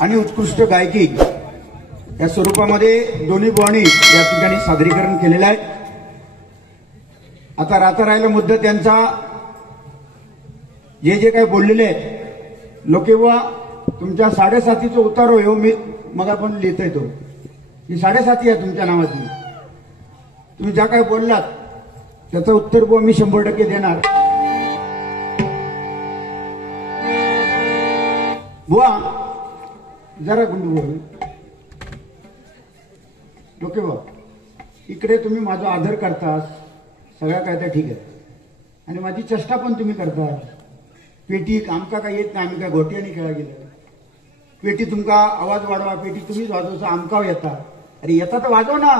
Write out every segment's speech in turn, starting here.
आणि उत्कृष्ट गायकी या स्वरूपामध्ये दोन्ही बुवांनी या ठिकाणी सादरीकरण केलेलं आहे। आता राहता राहिला मुद्दा त्यांचा जे काही बोललेले आहेत लोके बुवा तुमच्या 7.5चा उतारो हो मी मग आपण लिहिता येतो ही 7.5 आहे तुमच्या नावाची। तुम्ही ज्या काय बोललात त्याचं उत्तर बुवा मी 100% देणार। बुवा जरा गुंडू बोल लोके बुवा इकडे तुम्ही माझा आदर करता सगळं काय ते ठीक आहे आणि माझी चेष्टा पण तुम्ही करता। पेटी आमका काय येत नाही आम्ही काय घोट्याने खेळा गेलं पेटी तुमका आवाज वाढवा पेटी तुम्हीच वाजवसा आमका येता अरे येता तर वाजव ना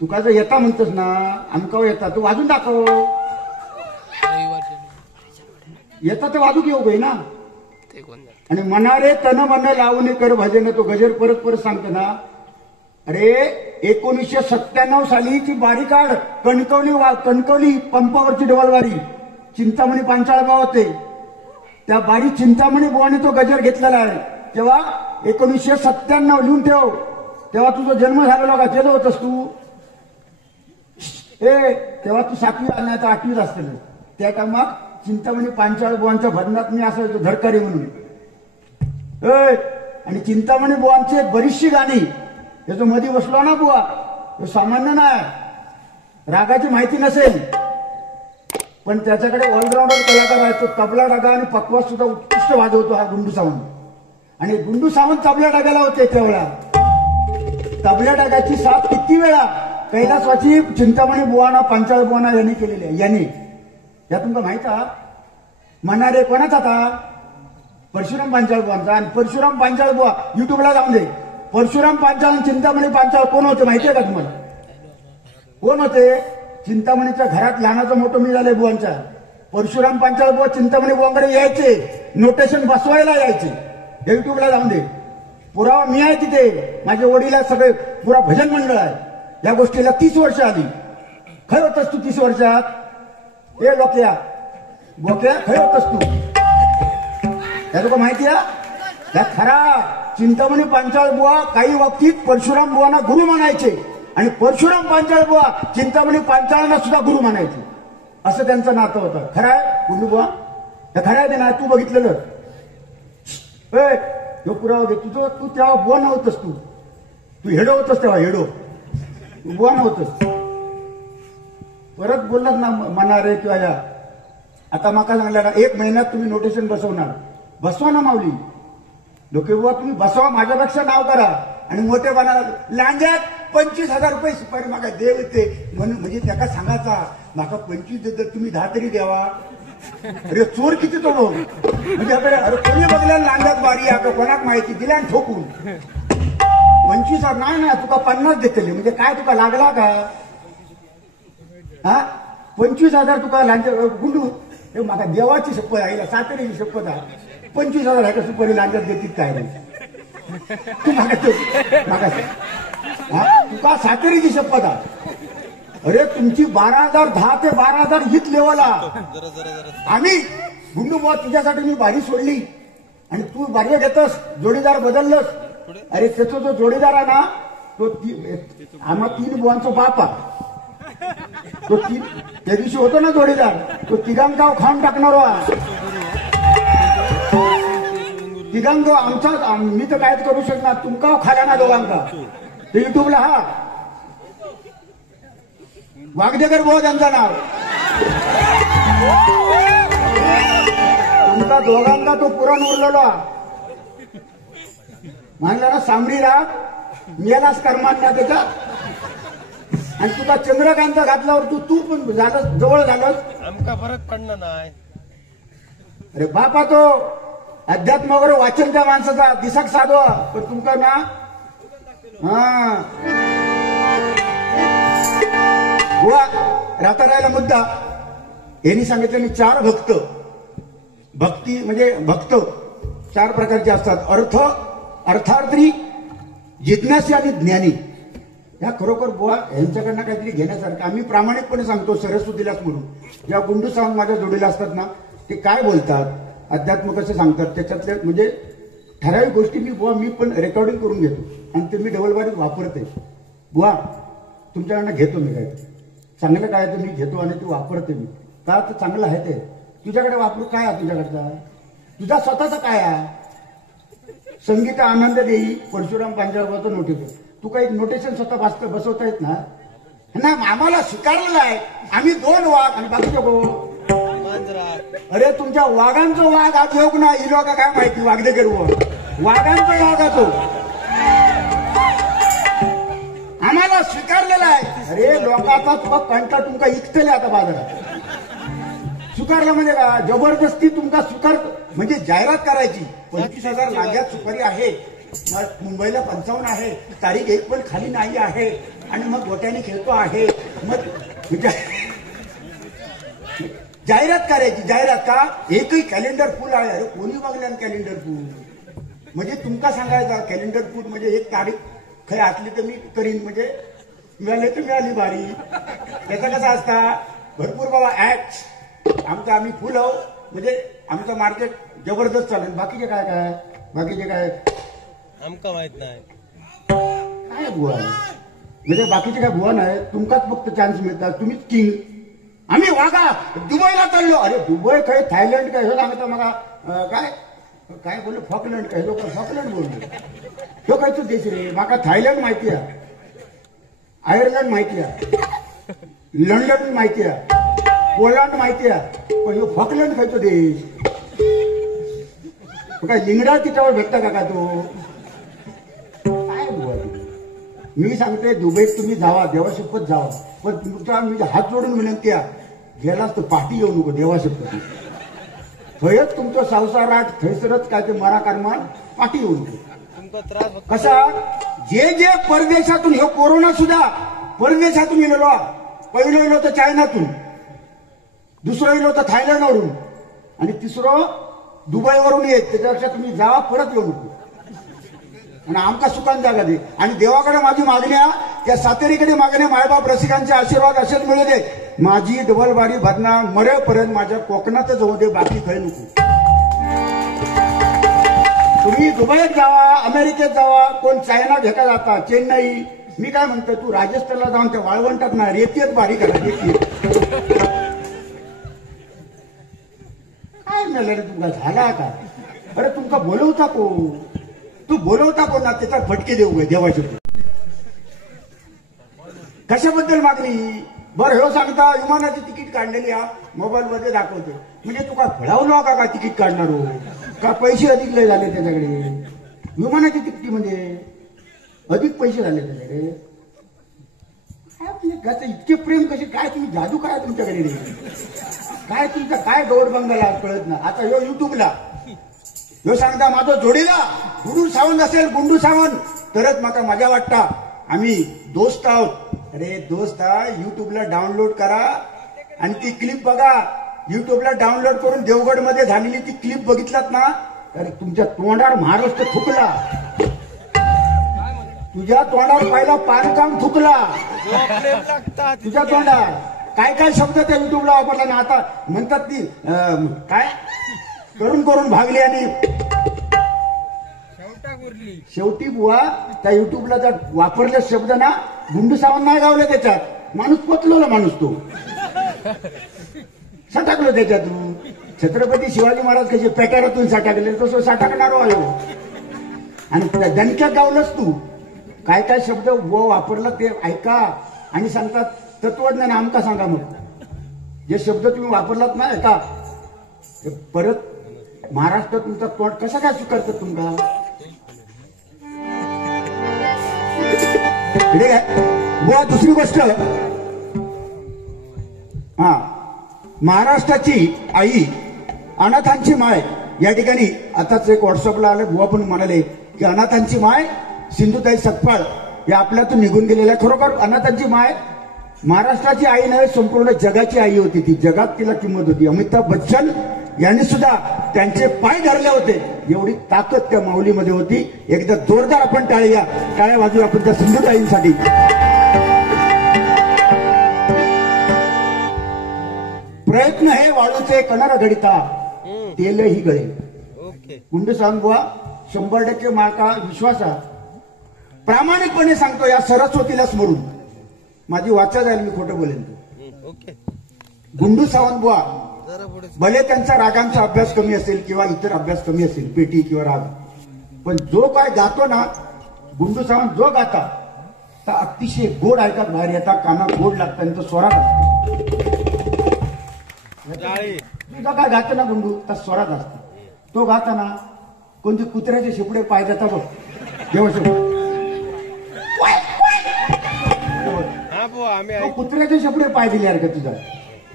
तुका जर येता म्हणतस ना आमका येता तू वाजून दाखव येता तर वाजू घेऊ गई ना आणि मनारे तन मन लावून कर भजन तो गजर परत परत सांगतो ना। अरे 1997 साली ती बारी काढ कणकवली पंपावरची डबलवारी चिंतामणी पांचाळबा होते त्या बारी चिंतामणी बुवाने तो गजर घेतलेला आहे तेव्हा 1997 लिहून ठेव तेव्हा तुझा जन्म झालेला का केलं होतस तू तेव्हा तू 7वी नाही तर 8वीत असतील त्या टायमात चिंतामणी पांचाळ बुवांच्या भजनात मी असायचो धडकारी म्हणून आणि चिंतामणी बुवांची बरीचशी गाणी याचं मध्ये बसलो ना बुवा तो सामान्य नाही रागाची माहिती नसेल पण त्याच्याकडे ऑलराऊंडर कलाकार आहे तो तबला डागा आणि पकवास सुद्धा उत्कृष्ट वाजवतो हा गुंडू सावंत आणि गुंडू सावंत तबला डागाला होते त्यावेळा तबल्या डागाची साथ किती वेळा कैलासवाची चिंतामणी बुवाना पांचाळ बुवाना यांनी केलेली आहे यांनी या तुमका माहित आहे म्हणणारे कोणाचा आता परशुराम पांचाळ बुवांचा आणि परशुराम पांचाळ बुवा युट्यूबला जाऊन दे परशुराम पांचाळ आणि चिंतामणी पांचाळ कोण होते माहितीये का तुम्हाला कोण होते चिंतामणीच्या घरात लहानाचं मोठं मी झालंय बुवांच्या परशुराम पांचाळ बुवा चिंतामणी बुवांकडे यायचे नोटेशन बसवायला यायचे युट्यूबला जाऊन दे पुरावा मी आहे तिथे माझे वडील आहे सगळे पुरा भजन मंडळ आहे या गोष्टीला 30 वर्ष आली खरं होतस तू 30 वर्षात हे लोक्या बोक्या खरं होतस तू या तुका माहिती आहे या खरा चिंतामणी पांचाळ बुवा काही बाबतीत परशुराम बुवांना गुरु म्हणायचे आणि परशुराम पांचाळ बुवा चिंतामणी पांचाळांना सुद्धा गुरु म्हणायचे असं त्यांचं नातं होतं। खरं आहे गुंडू बुवा हे खरं आहे ना तू बघितलेलं तो पुरावा घे तुझं तू तेव्हा बुवा नव्हतस तू हेडो होतस तेव्हा हेडो तू बुवा नव्हतस परत बोललात ना मनारे किंवा या आता माका सांगला 1 महिन्यात तुम्ही नोटेशन बसवा ना माऊली लोके बुवा तुम्ही बसवा माझ्यापेक्षा नाव करा आणि मोठेपणा लांजात 25,000 रुपये सुपारी मागा देव येते म्हणून म्हणजे त्याला सांगायचा माका 25 देत तुम्ही 10 तरी द्यावा अरे चोर किती तो बघ म्हणजे अरे कोणी बघल्या लांजात बारी आहे कोणाक माहिती दिल्या आणि ठोकून 25,000 नाही तुका 50 देतले म्हणजे काय तुका लागला का हा 25,000 तुका लांजा गुंडू हे माका देवाची शपथ आहे सातेरीची शपथ आहे 25,000 आहे का सुपारी लांजात देतील काय नाही तू मागा तुका सातेरीची शपथ आहे अरे तुमची 12,010 ते 12,000 हित लेवला आम्ही गुंडू बुवा तुझ्यासाठी मी बारी सोडली आणि तू बारी घेतस जोडीदार बदललंस अरे त्याचा जो जोडीदार आहे ना तो आम्हा 3 बुवांचा बाप आहे तो त्या दिवशी होतो ना जोडीदार तो तिघांगाव खाऊन टाकणार तिघांगाव आमचा मी तर कायच करू शकणार तुमका खाला ना दोघांका ते युट्यूबला हा वागदेकर बुवा त्यांचं नाव तुमचा दोघांना तो पुराण उरलेला म्हणला ना सांबरी राग मेलाच कर्मांना त्याच्या आणि तुका चंद्रकांत घातल्यावर तू पण झालं जवळ झालं आमका फरक पडणार नाही अरे बापा तो अध्यात्म वगैरे वाचन त्या माणसाचा दिसक साधवा पण तुमका ना हा बुवा राहता राहिला मुद्दा यांनी सांगितलं 4 भक्ती म्हणजे भक्त 4 प्रकारचे असतात अर्थार्थी जिज्ञासी आणि ज्ञानी या खरोखर बुवा यांच्याकडनं काहीतरी घेण्यासारखं आम्ही प्रामाणिकपणे सांगतो सरस्वतीलाच म्हणून ज्या गुंडू सावंत माझ्या जोडीला असतात ना ते काय बोलतात अध्यात्म कसं सांगतात त्याच्यातले म्हणजे ठराविक गोष्टी मी पण रेकॉर्डिंग करून घेतो आणि ते मी डबल बारीत वापरते. बुवा तुमच्याकडनं घेतो मी, काय चांगलं काय तर मी घेतो आणि ते वापरते मी. का तर चांगलं आहे ते. तुझ्याकडे वापरू काय आहे तुझ्याकडचा? तुझा स्वतःचा काय आहे? संगीता आनंद देई परशुराम पांजाळबाचं नोटेशन. तू काही नोटेशन स्वतः बसवता येत ना? आम्हाला स्वीकारलेलं आहे. आम्ही 2 वाघ आणि बाकीचे गो. अरे तुमच्या वाघांचं वाघ आज योग ना इलो का काय माहिती. वाघदेकर वाघांचं वाघाचो आम्हाला स्वीकारलेला आहे. अरे लोकांचा तुका कंटा तुमका इकतले आता बाजारात. स्वीकारलं म्हणजे का? जबरदस्ती तुमका स्वीकार म्हणजे जाहिरात करायची. 25,000 लाग्यात सुपारी आहे. मुंबईला 55 आहे. तारीख 1 पण खाली नाही आहे. आणि मग गोट्याने खेळतो आहे. मग जाहिरात करायची. जाहिरात का? एकही कॅलेंडर फुल आहे. अरे कोणी बघल्या कॅलेंडर फुल? म्हणजे तुमका सांगायचा कॅलेंडर फुल म्हणजे एक तारीख खरी असली तर मी करीन. म्हणजे मिळाले तर मिळाली बारी. त्याचा कसा असता भरपूर बाबा ऍक्ट आमचं आम्ही फुल आहो म्हणजे आमचं मार्केट जबरदस्त चालेल. बाकीचे काय काय बाकीचे काय आमका माहित नाही काय बुवा. म्हणजे बाकीचे काय बुवा नाही. तुमकाच फक्त चान्स मिळतात. तुम्हीच किंग. आम्ही वागा दुबईला चाललो. अरे दुबई काय थायलंड काय हे सांगता मला काय काय बोललो फॉकलंड काय लोक फॉकलंड बोललो. तो कायचो देश रे. माका थायलंड माहिती आहे, आयर्लंड माहिती आहे, लंडन माहिती आहे, पोलंड माहिती आहे. पण ह्यो फॉकलंड खायचो देश. काय लिंगडा तिच्यावर भेटता का तो? काय बुवा. मी सांगते दुबईत तुम्ही जावा देवाशपथ जावा. पण तुमचा मी हात जोडून विनंती आहे गेलास तर पाठी येऊ नको देवाशपथी. थंयच तुमचं संसारात थैसरच काय ते मरा करमान पाठी येऊ नको. कसा जे जे परदेशातून हे कोरोना सुद्धा परदेशातून गेलेलो. पहिलं गेलो तर चायनातून, दुसरं गेलो तर थायलंडवरून आणि तिसरं दुबईवरून येत. त्याच्यापेक्षा तुम्ही जावा परत येऊ नको आणि आमका सुखान जागा दे. आणि देवाकडे माझी मागण्या त्या सातेरीकडे मागण्या मायबाप रसिकांचे आशीर्वाद असेच मिळू दे. माझी डबल बारी भरणा मरेपर्यंत माझ्या कोकणातच होऊ दे. बाकी काही नको. तुम्ही दुबईत जावा, अमेरिकेत जावा, कोण चायना घेता जाता, चेन्नई. मी काय म्हणतो तू राजस्थानला जाऊन त्या वाळवंटात ना रेतीत बारी करा. काय मिळालं रे तुमका झाला का? अरे तुमका बोलवता कोण? तू बोलवता कोण ना त्याचा फटके देऊ देवाचे. कशाबद्दल मागणी? बरं हे सांगता विमानाची तिकीट काढलेली हा मोबाईल मध्ये दाखवते. म्हणजे तू का फळावलो का तिकीट काढणार हो का? पैसे अधिक लय झाले त्याच्याकडे. विमानाची तिकिटी म्हणजे अधिक पैसे झाले त्याच्याकडे. काय म्हणजे इतके प्रेम कसे काय? तुम्ही जादू काय तुमच्याकडे रे? काय तुमचा काय गौर बंगाला कळत ना. आता ह्यो युट्यूबला ह्यो सांगता माझं जोडीला गुंडू सावंत असेल, गुंडू सावंत तरच माका मजा वाटता. आम्ही दोस्त आहोत. अरे दोस्त युट्यूबला डाउनलोड करा आणि ती क्लिप बघा. युट्यूबला डाउनलोड करून देवगड मध्ये झालेली ती क्लिप बघितलात ना अरे तुमच्या तोंडावर महाराष्ट्र थुकला. तुझ्या तोंडावर पहिला पानकाम थुकला. तुझ्या तोंडावर काय काय शब्द त्या युट्यूबला वापरला ना. आता म्हणतात ती काय करून करून भागली आणि शेवटी बुवा त्या युट्यूबला जर वापरले शब्द ना गुंडू सावंत नाही गावले त्याच्यात. माणूस पतलो माणूस तो सटाकलो त्याच्यातून. छत्रपती शिवाजी महाराज कसे पेटारातून सटाकले तसं सटाकणार आहे. आणि दणक्यात गावलंच तू. काय काय शब्द वापरला ते ऐका आणि सांगतात तत्वज्ञान आमका सांगा. मग जे शब्द तुम्ही वापरलात ना ऐका परत महाराष्ट्र तुमचा तोंड कसा काय स्वीकारतात तुमका? ठीक आहे बुवा. दुसरी गोष्ट हा महाराष्ट्राची आई अनाथांची माय या ठिकाणी आताच एक व्हॉट्सअपला आलं. बुवा पण म्हणाले की अनाथांची माय सिंधुताई सपकाळ या आपल्यातून निघून गेलेल्या. खरोखर अनाथांची माय महाराष्ट्राची आई नव्हे संपूर्ण जगाची आई होती. ती जगात तिला किंमत होती. अमिताभ बच्चन यांनी सुद्धा त्यांचे पाय धरले होते. एवढी ताकद त्या माऊलीमध्ये होती. एकदा जोरदार आपण टाळ्या वाजवू आपण त्या सिंधुताईंसाठी. प्रयत्न हे वाळूचे कणारा घडिता तेलही गळे. गुंड सांग बुवा 100% माका विश्वास आहे. प्रामाणिकपणे सांगतो या सरस्वतीला स्मरून माझी वाचा जाईल, मी खोटं बोलेन. ओके. गुंडू सावंत बुवा जरा पुढे भले त्यांचा रागांचा अभ्यास कमी असेल किंवा इतर अभ्यास कमी असेल, पेटी किंवा राग, पण जो काय गातो ना गुंडू सावंत, जो गाता तर अतिशय गोड ऐकत बाहेर येतात, कानात गोड लागतात आणि तो स्वरात असतो. जाळी. तुझा काय गातो ना गुंडू तर स्वरात असतो. तो गाताना कोणते कुत्र्याचे शेपडे पाय देता बघ, जेव्हा हा बुवा आम्ही तो ऐक. कुत्र्याचे शेपडे पाय दिले का तुझा.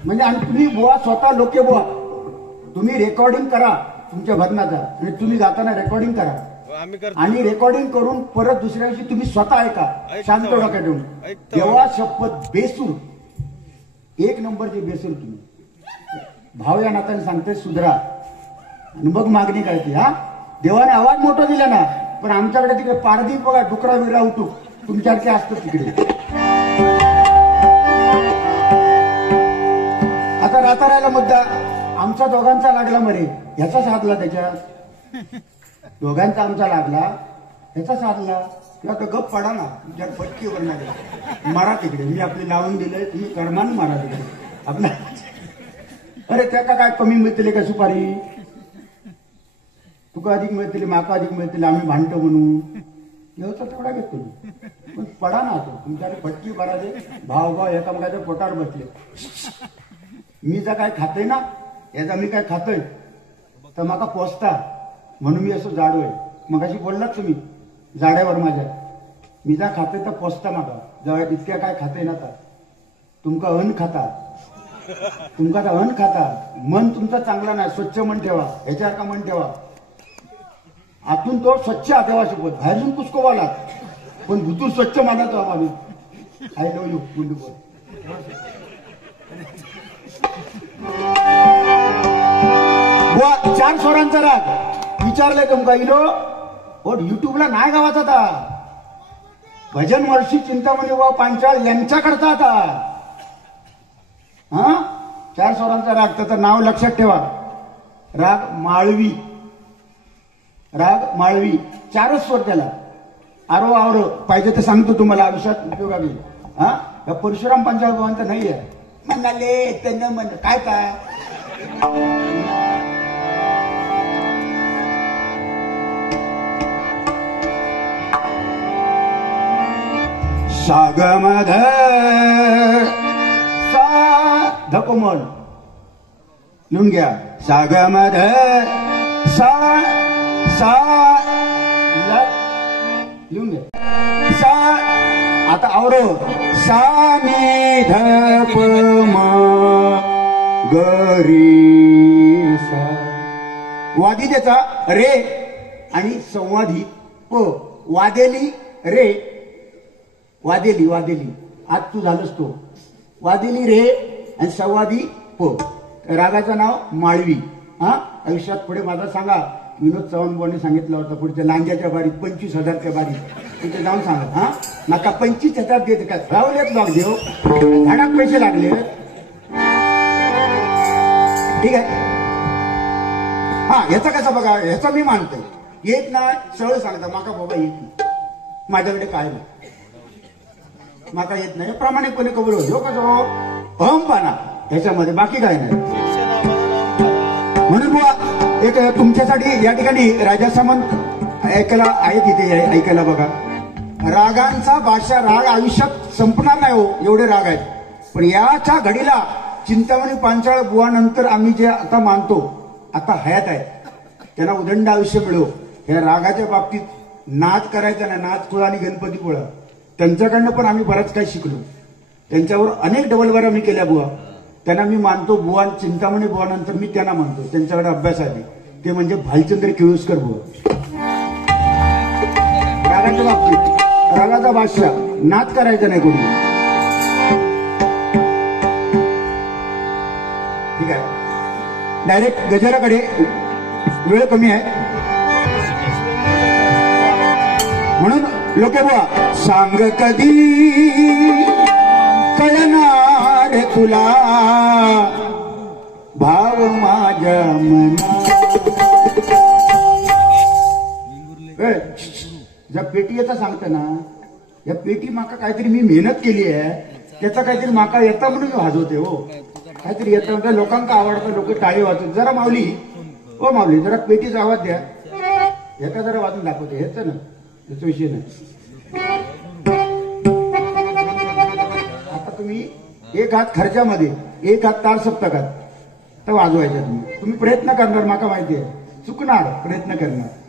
म्हणजे आणि तुम्ही बुवा स्वतः लोके बुवा तुम्ही रेकॉर्डिंग करा तुमच्या भजनाचा आणि तुम्ही गाताना रेकॉर्डिंग करा आम्ही करतो. आणि रेकॉर्डिंग करून परत दुसऱ्या दिवशी तुम्ही स्वतः ऐका शांत डोक्यात ठेवून. ऐकतो. तेव्हा शपथ बेसूर, एक नंबरचे बेसूर तुम्ही. भाव या नात्याने सांगते सुधरा आणि मग मागणी करायची. हा देवाने आवाज मोठा दिला ना, पण आमच्याकडे तिकडे पारदीप बघा डुकरा विरा उठू तुमच्यासारखे असतं तिकडे. आता राहता राहिला मुद्दा आमचा दोघांचा लागला मरे, ह्याचा साधला त्याच्यात. दोघांचा आमचा लागला ह्याचा साधला किंवा तो गप पडा ना तुमच्या पटकीवर नाही मारा तिकडे. मी आपली लावून दिलंय, तुम्ही कर्माने मारा तिकडे आपल्या. अरे त्याका काय कमी मिळतील का सुपारी, तुका अधिक मिळतील माका अधिक मिळतील, आम्ही भांडतो म्हणून एवढा तेवढा घेतो. पण पडा ना तो तुमच्याकडे फटकी भरा दे. भाव भाव एकामेकाच्या पोटावर बसले. मी जर काय खातोय ना, याचा मी काय खातोय तर माका पोचता म्हणून मी असं जाडोय. मगाशी बोललात तुम्ही जाड्यावर माझ्या, मी जा खातोय तर पोचता माका. जेव्हा इतक्या काय खातोय ना तर तुमका अन्न खाता, तुमका तर अन्न खाता. मन तुमचं चांगला नाही, स्वच्छ मन ठेवा, ह्याच्यासारखा मन ठेवा. आतून तो स्वच्छ ठेवा शिकवत, बाहेरून कुसकोवाला पण भुतून स्वच्छ मानतो आम्ही. आय लव्ह यू गुंडू बोल. बुवा 4 स्वरांचा राग विचारलंय तुमका इलो हो युट्यूबला नाही गावाचा आता. भजन वर्षी चिंतामणी बुवा पांचाळ यांच्याकडचा आता. हा 4 स्वरांचा राग, त्याचं नाव लक्षात ठेवा. राग माळवी, राग माळवी. 4च स्वर त्याला. आरो आवरो पाहिजे तर सांगतो तुम्हाला, आयुष्यात उपयोगावी. हा या परशुराम पांचाळ बुवांचा नाही आहे. म्हणाले त्यांना म्हण काय काय सागमध सा धकोमल लिहून घ्या. सागमध सा सा लिहून घ्या. सा आता आवरो सा मी धप म गरी सा. वादी त्याचा रे आणि संवादी प. वादेली रे, वादेली वादेली आज तू झालंस तो. वादेली रे आणि संवादी प. रागाचं नाव माळवी. हा आयुष्यात पुढे माझा सांगा. विनोद चव्हाण बुवांनी सांगितलं होतं पुढच्या लांजाच्या बारीत 25,000च्या बारीत तिथे जाऊन सांगा. हा नका 25,000 देत का रावलेत लॉक देव झाडाक पैसे लागले. ठीक आहे. हा ह्याचा कसा बघा, ह्याचा मी मानतोय. येत नाही सरळ सांगता माका बाबा येत नाही, माझ्याकडे काय नाही, माका येत नाही प्रामाणिकपणे कबूल होतो. कसं अहमपणा ह्याच्यामध्ये, बाकी काय नाही. म्हणून बुवा एक तुमच्यासाठी या ठिकाणी राजा सामंत ऐकायला आहे तिथे ऐकायला बघा. रागांचा भाषा राग आयुष्यात संपणार नाही हो, एवढे राग आहेत. पण याच्या घडीला चिंतामणी पांचाळ बुवानंतर आम्ही जे आता मानतो, आता हयात आहेत, त्यांना उदंड आयुष्य मिळो. या रागाच्या बाबतीत नाच करायचा ना, नाच खुळा आणि गणपती पोळा, त्यांच्याकडनं पण आम्ही बरंच काही शिकलो. त्यांच्यावर अनेक डबलबार आम्ही केल्या बुवा. त्यांना मी मानतो बुवा. चिंतामणी बुवानंतर मी त्यांना मानतो, त्यांच्याकडे अभ्यास आहे ते म्हणजे भालचंद्र केळुसकर बुवा. रागाच्या बाबतीत रागाचा बादशाह, नाच करायचा नाही कोणी. ठीक आहे. डायरेक्ट गजराकडे, वेळ कमी आहे म्हणून लोके बुवा. सांग कधी कळणार तुला भाव माझ्या मना. ज्या पेटी याचा सांगता ना, या पेटी माका काहीतरी मी मेहनत केली आहे, त्याचा काहीतरी माका येता म्हणून मी वाजवते हो. काहीतरी येतं म्हणजे लोकांना आवडतं, लोक टाळी वाजवत. जरा माऊली, ओ माऊली, जरा पेटीचा आवाज द्या, ह्याचा जरा वाजून दाखवते. ह्याच ना, त्याचा विषय नाही. आता तुम्ही एक हात खर्चामध्ये, एक हात तार सप्तकात तर वाजवायचा. तुम्ही प्रयत्न करणार, माका माहिती आहे, चुकणार, प्रयत्न करणार.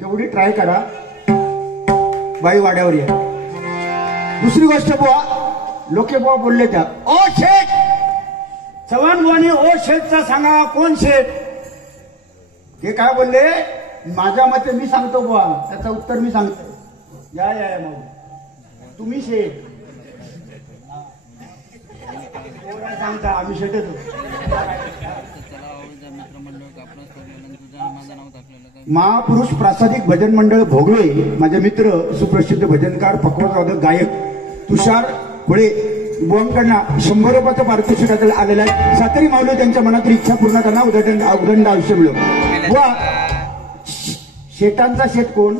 तेवढी ट्राय करा, बाई वाड्यावर या. दुसरी गोष्ट बुवा, लोके बुवा बोलले त्या, ओ शेठ चव्हाण बुवानी ओ शेठचा सांगा, कोण शेठ? ते काय बोलले, माझ्या मते मी सांगतो बुवा, त्याचं उत्तर मी सांगतो. या या या मग तुम्ही शेठ सांगता, आम्ही शेठच होतो. महापुरुष प्रासादिक भजन मंडळ भोगळे, माझे मित्र सुप्रसिद्ध भजनकार, पकवाजवादक, गायक तुषार खुळे बुवांकडनं 100 रुपयाचं पारितोषिक आलेलं आहे. सातारी माऊली त्यांच्या मनातील इच्छा पूर्ण करणार, उदंड आयुष्य मिळव. बुवा, शेटांचा शेठ कोण?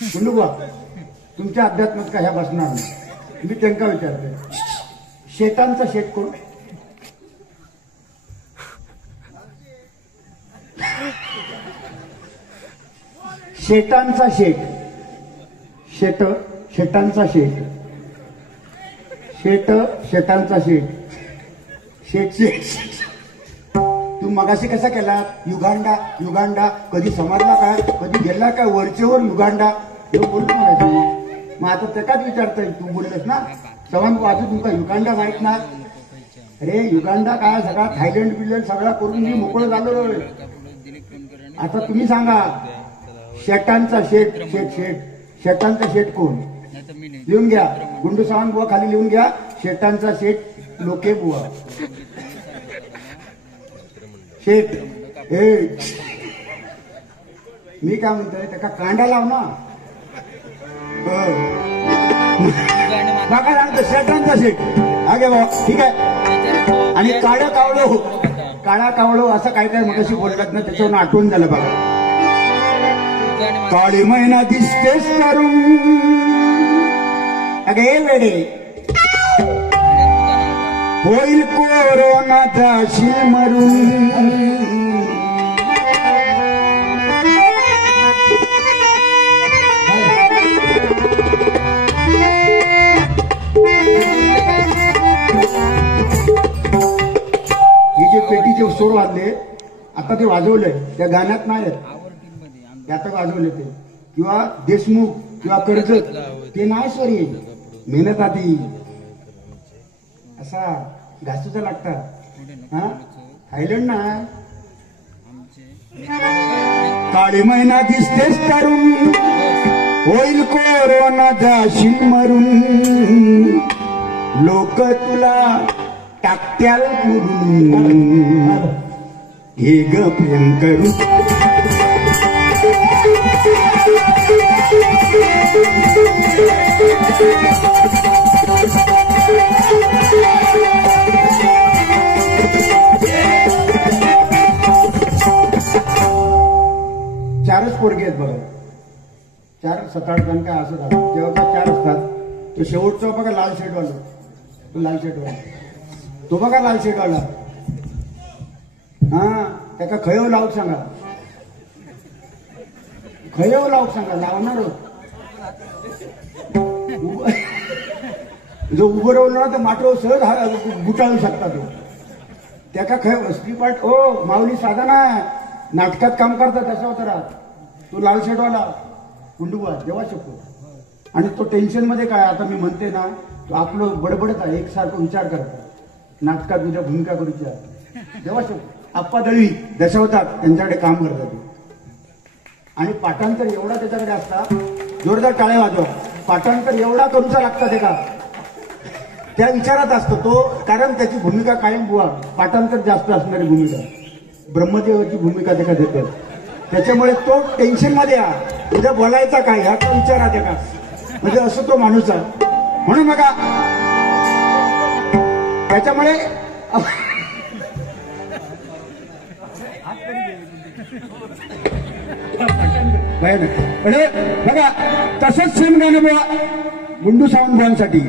म्हणू बुवा, तुमच्या अध्यात्मात काय ह्या बसणार नाही, मी त्यांना विचारते, शेटांचा शेठ कोण? शेटांचा शेठ, शेट शेटांचा शेठ, शेट शेटांचा शेठ, शेठ शेठ. तू मगाशी कसा केला? युगांडा युगांडा, कधी समजला काय, कधी गेला काय वरचेवर युगांडा हे बोलतो मगाशी. मग आता ते काच विचारतोय, तू बोललेस ना चव्हाण अजून तुमका युगांडा माहित ना? अरे युगांडा काय, सगळा थायलंड बिलंड सगळा करून मी मोकळं झालो. आता तुम्ही सांगा, शेटांचा शेठ, शेठ शेठ शेटांचा शेठ कोण? लिहून घ्या, गुंडू सावंत बुवा खाली लिहून घ्या, शेटांचा शेठ लोके बुवा. शेठ हे मी काय म्हणतोय, त्याका कांडा लाव ना. नका सांगतो शेटांचा शेठ. आगे बाबा ठीक आहे. आणि काळा कावळो, काळा कावळो असं काय काय मगाशी बोलतात ना, त्याच्यावर आठवण झालं बघा. काळी महिना दिसतेस करून अगे वेडे, होईल कोरोनाचा शील मरून. हे जे पेटीचे सूर वाजले, आता ते वाजवलंय, त्या गाण्यात नाही, आता वाजवले ते. किंवा देशमुख किंवा कर्जत ते नाही सर हे मेहनत आधी असा घासूचा लागतात हा थायलंड ना काळी महिना दिसतेस तरुण होईल कोरोना जाशील मरून लोक तुला टाकत्याल करून हे ग प्रेम करू चारच पोरगे आहेत बघा चार 7-8 जण काय असं झालं जेव्हा का 4 असतात तो शेवटचा बघा लाल शेटवाला तो लाल शेटवाला तो बघा लाल शेटवाला हा त्याका खयव लावूक सांगा खयव लावूक सांगा लावणार जो उभं राहून ना तर मात्र सहज गुटाळू शकता तो त्याका खय स्त्रीपाठ ओ माऊली साधा ना नाटकात काम करतात तसा होता राहत तो लाल शेटवाला कुंडुबा जेव्हा शकतो आणि तो टेन्शन मध्ये काय आता मी म्हणते ना तो आपलं बडबडत आहे एकसारखं विचार करतात नाटकात तुझ्या भूमिका करूच्या जेव्हा शकतो आप्पा दळवी दशावतात त्यांच्याकडे काम करतात आणि पाठांतर एवढा त्याच्याकडे असता जोरदार टाळे वाजवा पाठांतर एवढा करूचा लागतात एका त्या विचारात असतो तो कारण त्याची भूमिका कायम बुवा पाठांतर जास्त असणारी भूमिका ब्रह्मदेवाची भूमिका त्याला देते त्याच्यामुळे तो टेन्शन मध्ये उद्या बोलायचा काय ह्या तो विचार आहे का म्हणजे असं तो माणूस आहे म्हणून बघा त्याच्यामुळे पण बघा तसंच सेम गाणं बघा गुंडू सावंत बुवांसाठी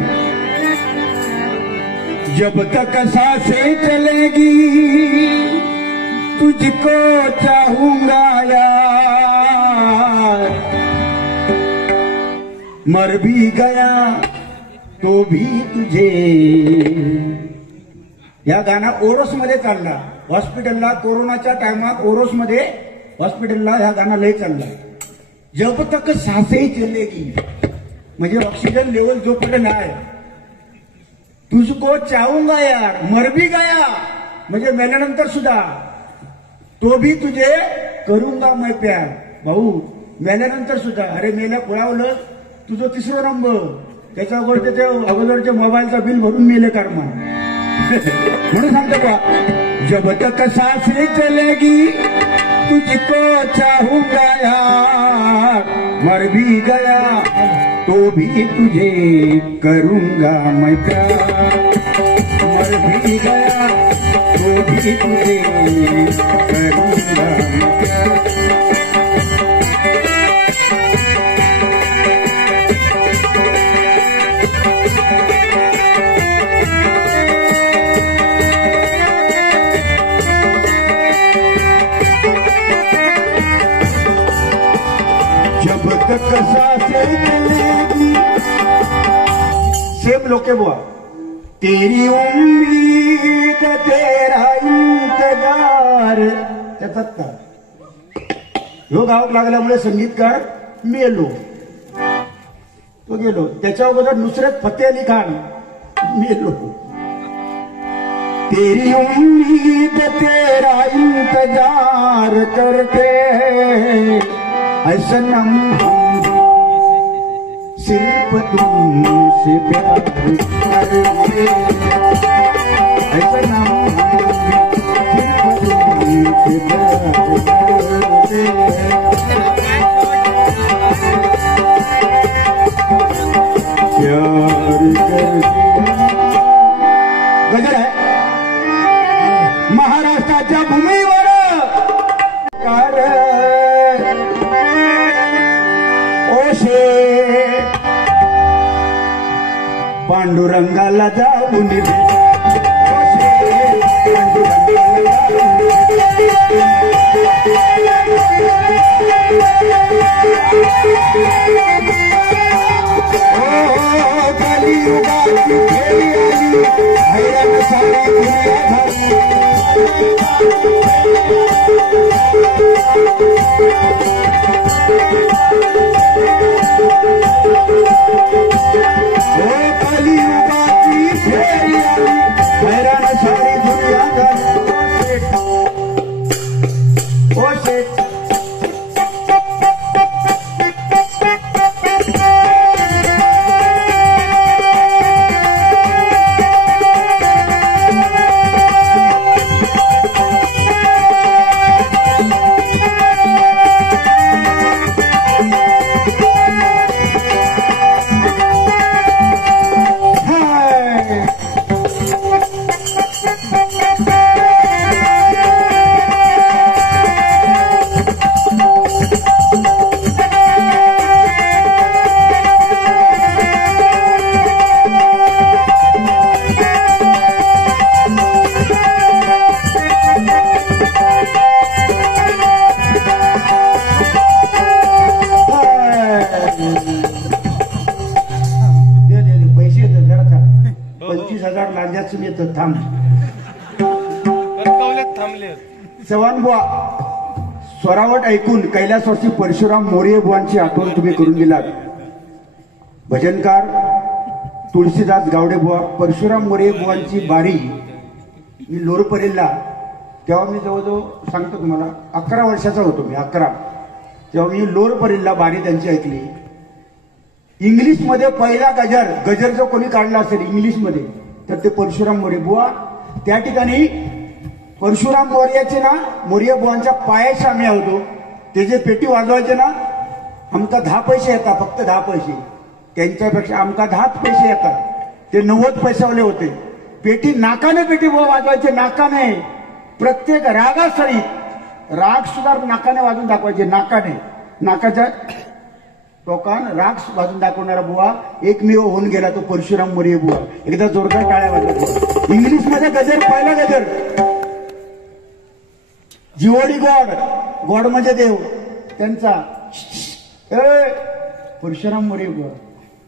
जब तक सांसें चलेगी तुझको चाहूंगा यार मर भी गया तो भी तुझे या गाणं ओरोस मध्ये चालला हॉस्पिटलला कोरोनाच्या टायमात ओरोस मध्ये हॉस्पिटलला ह्या गाणं लय चालला जब तक सांसें चलेगी म्हणजे ऑक्सिजन लेवल जोपर्यंत आहे तुझको चाहूंगा यार मर भी गया म्हणजे मेल्यानंतर सुद्धा तो भी तुझे करूंगा मैं प्यार भाऊ मेल्यानंतर सुद्धा अरे मेल्या खुळावलं तुझं 3रा नंबर त्याच्या त्याच्या अगोदरच्या मोबाईलचा बिल भरून मेले कर्मा म्हणून सांगतो का जब तक सांसें चलेगी तुझको चाहूंगा यार मर भी गया तो भी तुझे करूंगा मैं प्यार मर भी गया तो भी तुझे करूंगा मैं प्यार जब तक सांसें चलेगी सेम लोके बुआ तेरी उम्मीद तेरा इंतजार त्याच्यात का ह्यो गावात लागल्यामुळे संगीतकार मेलो तो गेलो त्याच्या अगोदर नुसरत फतेह अली खान मेलो तेरी उम्मीद तेरा इंतजार करते ऐसा नम सिर्फ तुमसे प्यार करते ऐसा नम सिर्फ तुमसे प्यार करते प्यार करते गजर आहे महाराष्ट्राच्या भूमीवर पांडुरंगाला जाऊन कलियुगाची फेरी आली हैराण सारी दुनिया झाली असून येतं थांब. कणकवल्यात थांबले. चव्हाण बुवा स्वरावट ऐकून कैलासवासी परशुराम मोरे बुवांची आठवण तुम्ही करून दिलात. भजनकार तुळशीदास गावडे बुवा परशुराम मोरे बुवांची बारी मी लोरपरेला तेव्हा मी जवळजवळ सांगतो तुम्हाला 11 वर्षाचा होतो मी 11. तेव्हा मी लोरपरेला बारी त्यांची ऐकली. इंग्लिशमध्ये पहिला गजर जो कोणी काढला असेल इंग्लिशमध्ये तर ते परशुराम मोरे बुवा. त्या ठिकाणी परशुराम मोर्याचे ना मोर्या बुवांच्या पायाशी आम्ही होतो. ते जे पेटी वाजवायचे ना आमका 10 पैसे येतात, फक्त 10 पैसे. त्यांच्यापेक्षा आमका 10 पैसे येतात. ते 90 पैशावाले होते. पेटी नाकाने पेटी बुवा वाजवायचे, नाकाने. प्रत्येक रागासहित राग सुद्धा नाकाने वाजून दाखवायचे. नाकाच्या टोकान राग वाजून दाखवणारा बुवा एकमेव होऊन गेला तो परशुराम मोरे बुवा. एकदा जोरदार टाळ्या वाजवत. इंग्लिशमध्ये गजर पहिला गजर जिवोडी गॉड म्हणजे देव त्यांचा परशुराम मोरे बुवा,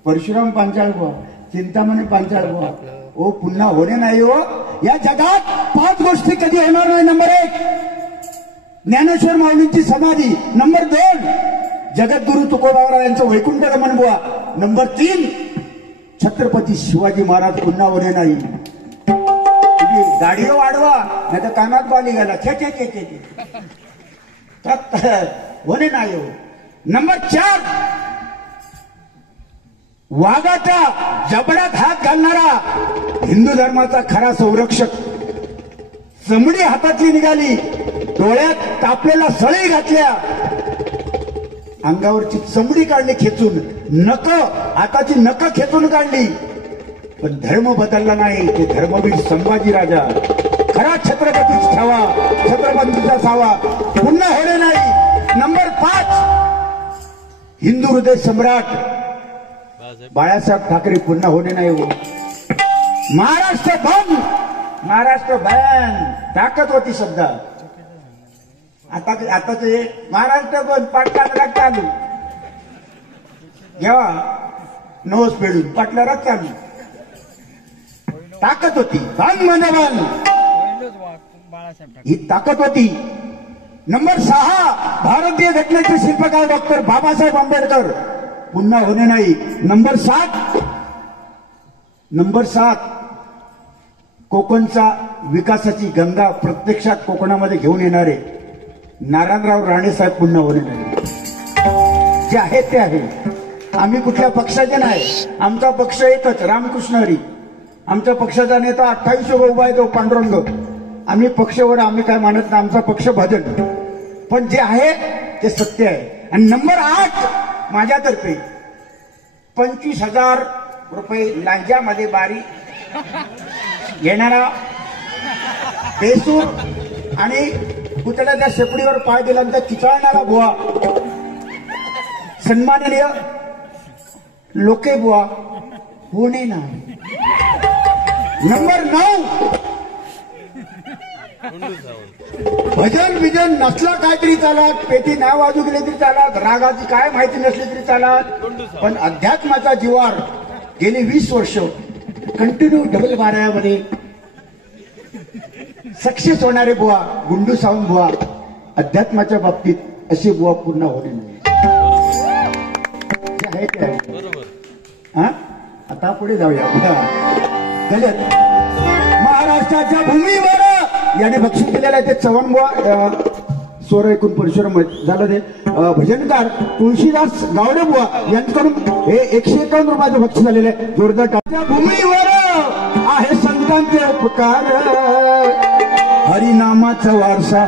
परशुराम पांचाळ बुवा, चिंतामणी पांचाळ बुवा. ओ पुन्हा होणे नाही हो. या जगात 5 गोष्टी कधी होणार नाही. नंबर 1 ज्ञानेश्वर माऊलींची समाधी. नंबर 2 जगद्गुरु तुकोबाराव यांचं वैकुंठ गमन बुवा. नंबर 3 छत्रपती शिवाजी महाराज पुन्हा होणे नाही. गाडीवर वाढवा नाही तर कानात बाली गेला छे होणे नाही हो. नंबर 4 वाघाच्या जबड्यात हात घालणारा हिंदू धर्माचा खरा संरक्षक. चमडी हातातली निघाली, डोळ्यात तापलेला सळई घातल्या, अंगावरची चमडी काढली खेचून, हाताची नख खेचून काढली, पण धर्म बदलला नाही. ते धर्मवीर संभाजी राजा खरा छत्रपतीच ठेवा, छत्रपतीचा सावा पुन्हा होणे नाही. नंबर 5 हिंदू हृदय सम्राट बाळासाहेब ठाकरे पुन्हा होणे नाही हो. महाराष्ट्र बंद, महाराष्ट्र बॅन ताकद होती शब्द. आता ते महाराष्ट्र बंद पाटला चालू घ्यावा नवस पेडून पाटला चालू ताकद होती. ही ताकद होती. नंबर 6 भारतीय घटनेचे शिल्पकार डॉक्टर बाबासाहेब आंबेडकर पुन्हा होणे नाही. नंबर 7 कोकणचा विकासाची गंगा प्रत्यक्षात कोकणामध्ये घेऊन येणारे नारायणराव राणे साहेब पुन्हा होणे नाही. जे आहे ते आहे. आम्ही कुठल्या पक्षाचे नाही. आमचा पक्ष एकच रामकृष्ण हरी. आमच्या पक्षाचा नेता 28 उभा आहे तो पांडुरंग. आम्ही पक्षावर आम्ही काय मानत नाही. आमचा पक्ष भजन, पण जे आहे ते सत्य आहे. आणि नंबर 8 माझ्यातर्फे 25,000 रुपये लांजामध्ये बारी घेणारा बेसूर आणि पुतळ्याच्या शेपडीवर पाय दिल्यानंतर चिचाळणारा बुवा सन्माननीय लोके बुवा होणे नाही. नंबर 9 भजन बिजन नसलं काहीतरी चालत, पेटी नाव वाजू गेले तरी चालत, रागाची काय माहिती नसली तरी चालत, पण अध्यात्माचा जीवार गेली 20 वर्ष कंटिन्यू डबल बारामध्ये सक्सेस होणारे बुवा गुंडू सावंत बुवा अध्यात्माच्या बाबतीत असे बुवा पूर्ण होणे नाही. आहे ते आहे. हा आता पुढे जाऊया. महाराष्ट्राच्या भूमीवर याने बक्षीस दिलेलं आहे ते चव्हाण बुवा स्वर ऐकून परशुराम झालं. ते भजनकार तुळशीदास गावडे बुवा यांच्याकडून हे 151 रुपयाचं बक्षीस झालेलं आहे. जोरदार टाळ्या. भूमीवर आहे संतांचे उपकार, हरिनामाचा वारसा,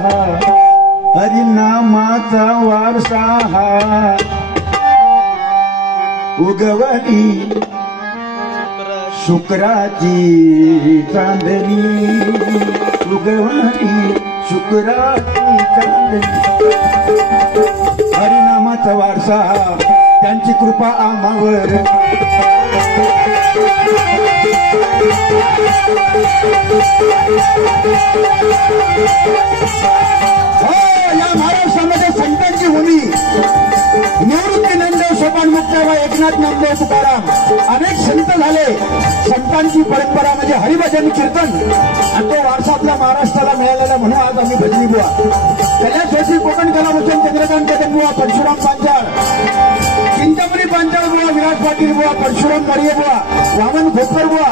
हरिनामाचा वारसा उगवली शुक्राची चांदणी, उगवली शुक्राची चांदणी. हरिनामाचा वारसा त्यांची कृपा आम्हावर, या महाराष्ट्रामध्ये संतांची भूमी निवृत्ती ज्ञानदेव भगवान मुक्ताबाई एकनाथ नामदेव तुकाराम अनेक संत झाले. संतांची परंपरा म्हणजे हरिभजन कीर्तन आणि तो वारसा आपल्या महाराष्ट्राला मिळालेला म्हणून आज आम्ही भजनी बुवा कैलास जोशी, कोकण कलाभूषण, चंद्रकांत कदम बुवा, परशुराम पांचाळ, चिंतामणी पांचाळ बुवा, विराज पाटील बुवा, परशुराम मरिये बुवा, वामन खोकर बुवा,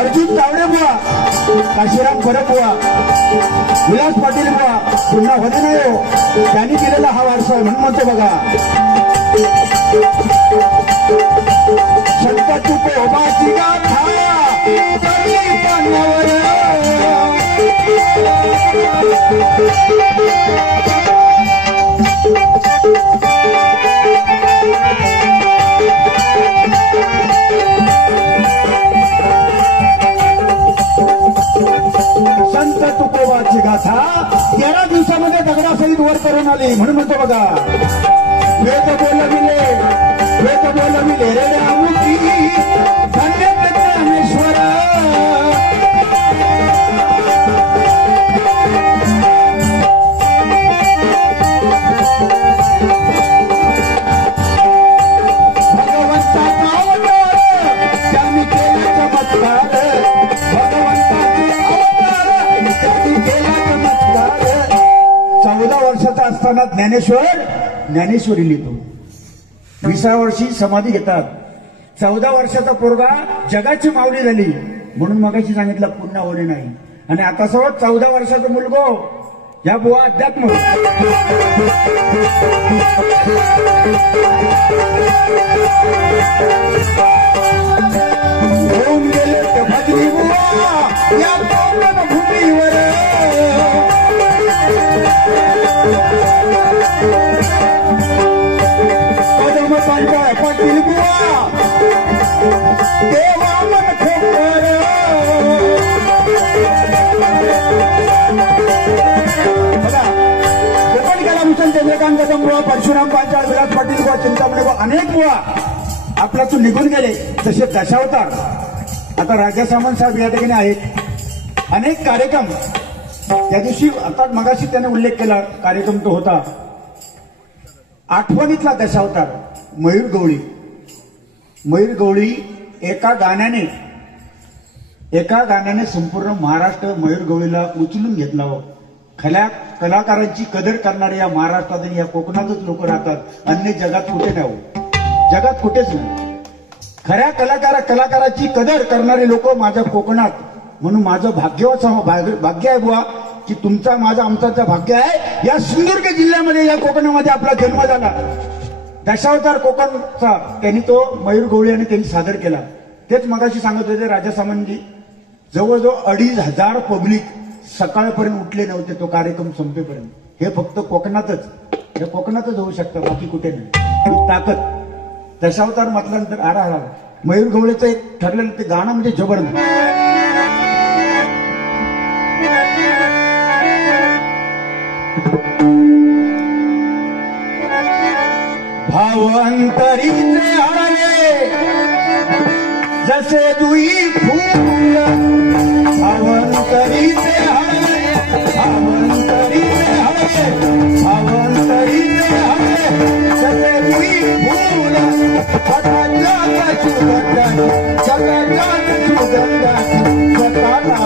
अर्जुन तावडे बुवा, काशीराम परब बुवा, विलास पाटील बुवा पुन्हा होते नाही हो. त्यांनी दिलेला हा वारसा आहे म्हणून म्हणतो बघा. संत तुकोबाची गाथा करली पाण्यावर, संत तुकोबाची गाथा 13 दिवसामध्ये दगडासहित वर करून आली म्हणून म्हणतो बघा. वेद बोलविले रे रामुची धन्य ज्ञानेश्वर, भगवंताचा अवतार त्यांनी केला चमत्कार, भगवंताचे अवतार त्यांनी केला चमत्कार. 14 वर्षाचा असताना ज्ञानेश्वरी लिहितो. 20व्या वर्षी समाधी घेतात. 14 वर्षाचा पोरगा जगाची माऊली झाली म्हणून मगाशी सांगितलं पुन्हा होणे नाही. आणि आता सोबत 14 वर्षाचा मुलगो या बुवा अध्यात्म होऊन गेले ते भजनी बुवा या भूमीवर. कदम पांचाळ पाटील बुवा, देवा मन खोकर, कोकण कलाभूषण, चंद्रकांत कदम बुवा, परशुराम पांचाळ, विलास पाटील बुवा, चिंतामणी बुवा अनेक बुवा आपल्यातून निघून गेले. तसे दशावतार आता राजा सामंत साहेब या ठिकाणी आहेत. अनेक कार्यक्रम त्या दिवशी आता मगाशी त्याने उल्लेख केला कार्यक्रम तो होता आठवणीतला दशावतार मयूर गवळी. मयूर गवळी एका गाण्याने संपूर्ण महाराष्ट्र मयूर गवळीला उचलून घेतला. हो, खऱ्या कलाकारांची कदर करणारे या महाराष्ट्रात आणि या कोकणातच लोक राहतात. अन्य जगात कुठे नाही. हो, जगात कुठेच नाही. खऱ्या कलाकाराची कदर करणारे लोक माझ्या कोकणात. म्हणून माझं भाग्य आहे बुवा की तुमचा माझा आमचा भाग्य आहे. या सिंधुदुर्ग जिल्ह्यामध्ये या कोकणामध्ये आपला जन्म झाला. दशावतार कोकणचा त्यांनी तो मयूर गवळी आणि त्यांनी सादर केला. तेच मगाशी सांगत होते राजा सामंतजी, जवळजवळ 2500 पब्लिक सकाळपर्यंत उठले नव्हते तो कार्यक्रम संपेपर्यंत. हे फक्त कोकणातच होऊ शकतं, बाकी कुठे नाही. ही ताकद दशावतार म्हटल्यानंतर आरा मयूर गवळीचं एक ठरलेलं ते गाणं म्हणजे जबरदस्त. भावंतरीचे हळवे जसे दुई फूल, भावंतरीचे हळवे, भावंतरीचे हळवे, भावंतरीचे हळवे जसे दुई फूल. सकाळच्या सुगंधाने, सकाळच्या सुगंधाने स्वतःला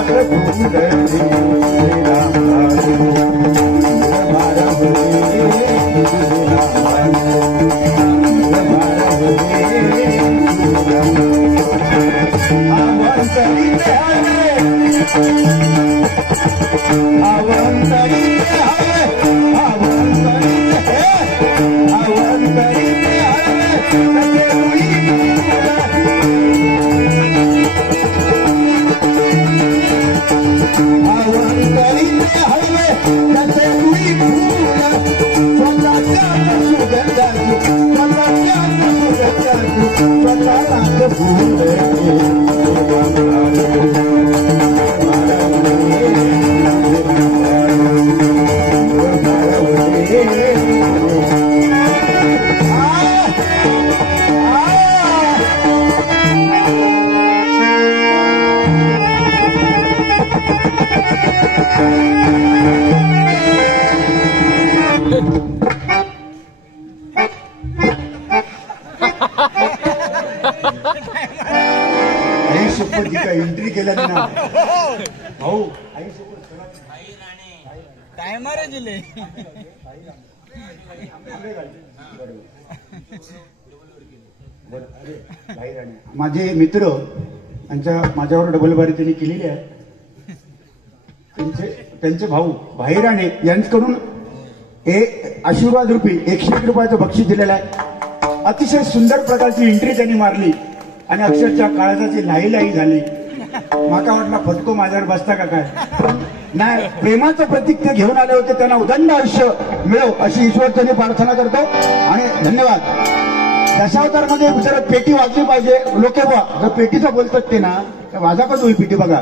जी काय एंट्री केल्या ना भाऊ आईसोबत टायमार दिले माझे मित्र माझ्यावर डबल बारी त्यांनी केलेली आहे. त्यांचे भाऊ भाईराणे यांच्याकडून आशीर्वाद रूपी 101 रुपयाचं बक्षीस दिलेलं आहे. अतिशय सुंदर प्रकारची एंट्री त्यांनी मारली आणि अक्षरशः काळजाची लाही झाली. माका वाटला फटको माझ्यावर बसता का काय, नाही, प्रेमाचं प्रतीक ते घेऊन आले होते. त्यांना उदंड आयुष्य मिळो अशी ईश्वरचरणी प्रार्थना करतो आणि धन्यवाद. दशावतारमध्ये जर पेटी वाजली पाहिजे लोके बुवा, जर पेटीचं बोलतात ते ना तर वाजा का तुम्ही पेटी बघा.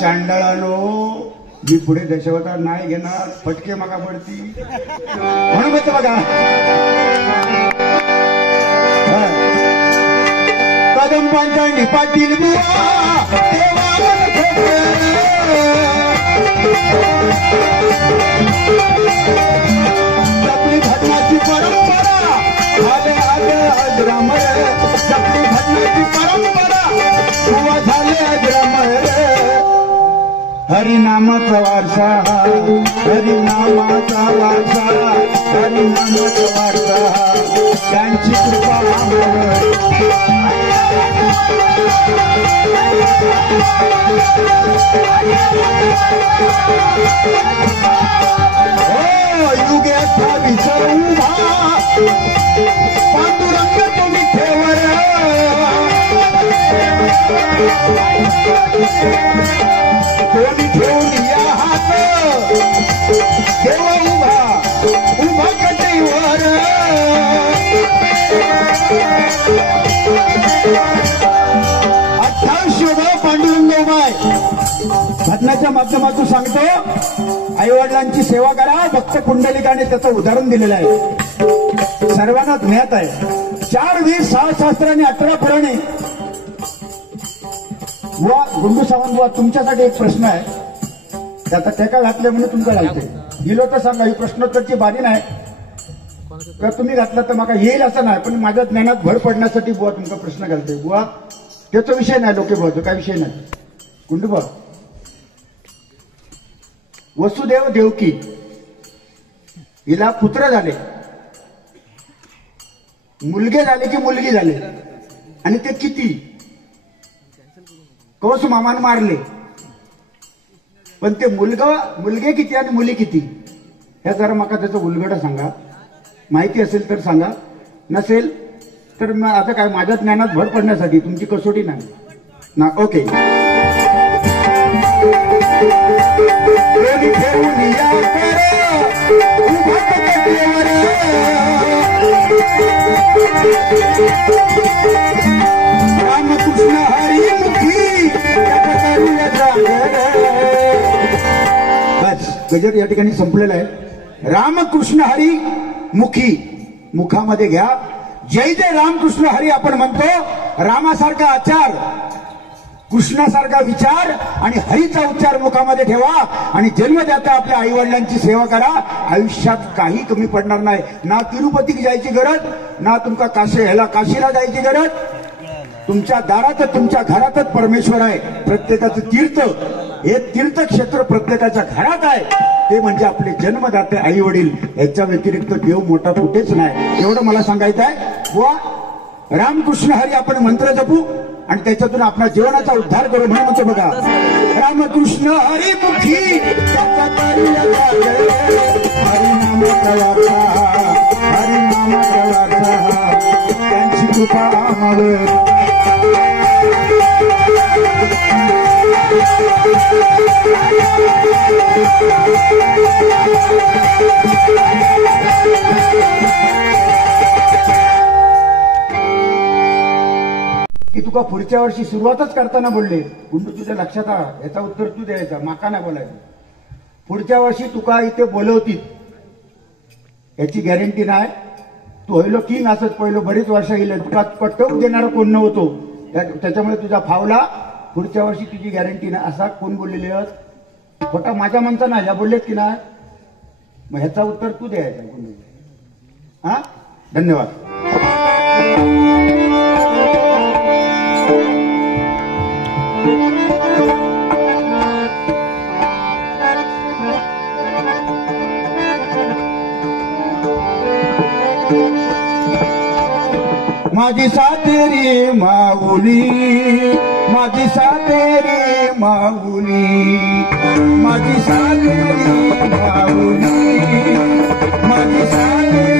चांडळानो मी पुढे दशावतार नाही घेणार, फटके मागा पडती म्हणून म्हणतो बघा. कदंबांच्या निपातील जपली भजनाची परंपरा अजरामर, जपली भजनाची परंपरा झाले अजरामर. हरिनामाचा वारसा, हरिनामाचा वारसा, हरिनामाचा वारसा, त्यांची कृपा हो युगेचा विसर उभा पांडुरंग तुम्ही ठेवर. कोणी ठेवून या हात देव उभा कटेवर. पांडुरंग उभाय भजनाच्या माध्यमातून सांगतो, आई वडिलांची सेवा करा. भक्त पुंडलिकाने त्याचं उदाहरण दिलेलं आहे, सर्वांना ज्ञात आहे. 4 वेद 6 शास्त्र आणि 18 पुराणे. बुवा गुंडू सावंत बुवा, तुमच्यासाठी एक प्रश्न आहे. आता टेका घातले म्हणून तुमचा घालते गेलो तर सांगा. ही प्रश्नोत्तरची बारी नाही तर तुम्ही घातला तर मला येईल असं नाही, पण माझ्या ज्ञानात भर पडण्यासाठी बुवा तुमचा प्रश्न घालते. बुवा त्याचा विषय नाही, लोके बुवा काय विषय नाही. गुंडू बुवा, वसुदेव देवकी हिला पुत्र झाले, मुलगे झाले की मुलगी झाले, आणि ते किती कौस मामान मारले. पण ते मुलगे किती आणि मुली किती हे जरा मला त्याचं उलगड सांगा. माहिती असेल तर सांगा, नसेल तर आता काय माझ्या ज्ञानात भर पडण्यासाठी तुमची कसोटी नाही ना. ओके. रामकृष्ण हरी मुखी बस गजर या ठिकाणी संपलेला आहे. रामकृष्ण हरी मुखी, मुखामध्ये घ्या. जय जय रामकृष्ण हरी आपण म्हणतो. रामासारखा आचार, कृष्णासारखा विचार आणि हरीचा उच्चार मुखामध्ये ठेवा आणि जन्मदाता आपल्या आई वडिलांची सेवा करा. आयुष्यात काही कमी पडणार नाही. ना तिरुपतीक जायची गरज, ना तुमका काशीला जायची गरज. तुमच्या दारातच तुमच्या घरातच परमेश्वर आहे. प्रत्येकाचं तीर्थ हे तीर्थक्षेत्र प्रत्येकाच्या घरात आहे, ते म्हणजे आपले जन्मदाते आई वडील. याच्या व्यतिरिक्त देव मोठा कुठेच नाही. एवढं मला सांगायचं आहे. बुवा रामकृष्ण हरी आपण मंत्र जपू. आणि त्याच्यातून आपल्या जीवनाचा उद्धार करू म्हणून म्हणतो बघा, रामकृष्ण हरिमुखी त्याचा तरी हरिनाम प्रवाचा, हरिनाम प्रवाचा, त्यांची कृपा आम्हावर. की तुका पुढच्या वर्षी सुरुवातच करताना बोलले, गुंडू तुझ्या लक्षात आ, याचा उत्तर तू द्यायचा, माका नाही बोलायचं. पुढच्या वर्षी तुका इथे बोलवतील याची गॅरंटी नाही. तू होईलो किंग असत पहिलो बरीच वर्ष गेले, तुका कटवून देणारा कोण नव्हतो, त्याच्यामुळे तुझा फावला. पुढच्या वर्षी तुझी गॅरंटी नाही असा कोण बोललेले आहेत? खोटा माझ्या म्हणता ना, या बोललेत की नाही, मग ह्याचा उत्तर तू द्यायचा. हा, धन्यवाद. माझी सातेरी माऊली, माझी सातेरी माऊली, माझी सातेरी माऊली, माझी सातेरी